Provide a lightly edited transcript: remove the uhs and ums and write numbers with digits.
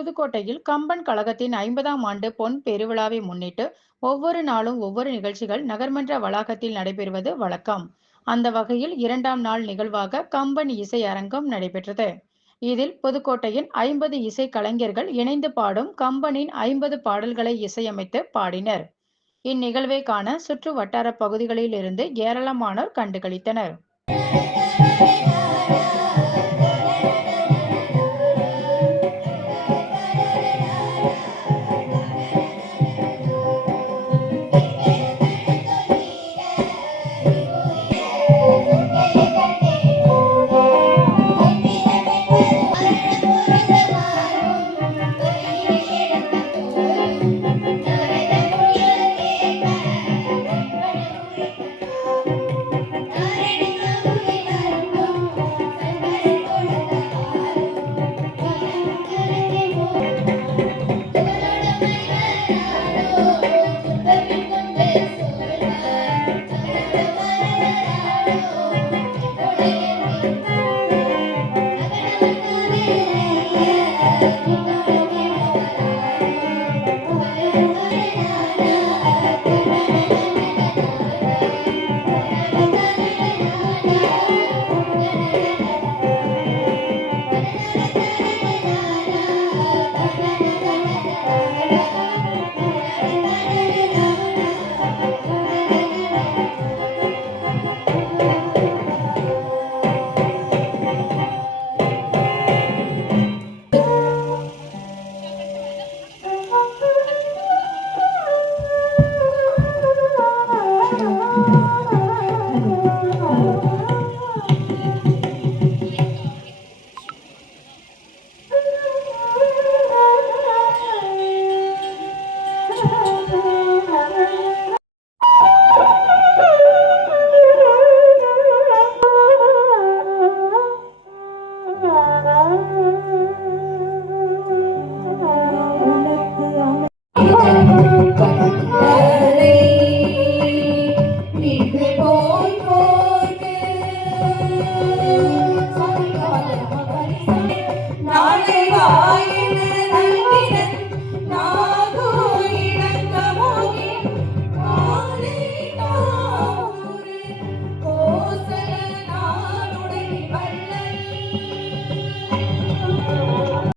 புதுக்கோட்டையில் கம்பன் கழகத்தின் 50ஆம் ஆண்டு பொன் பெருவிழாவை முன்னிட்டு ஒவ்வொரு நாளும் ஒவ்வொரு நிகழ்ச்சிகள் நகர்மன்ற வளாகத்தில் நடைபெறுவது வழக்கம். அந்த வகையில் 2ஆம் நாள் நிகழ்வாக கம்பன் இசை அரங்கம் நடைபெற்றது. இதில் புதுக்கோட்டையின் 50 இசை கலைஞர்கள் இணைந்து பாடும் கம்பனின் 50 பாடல்களை இசையமைத்து பாடினர். இந்நிகழ்வை காண சுற்று வட்டார பகுதிகளில் இருந்து ஏராளமானோர் கண்டுகளித்தனர்.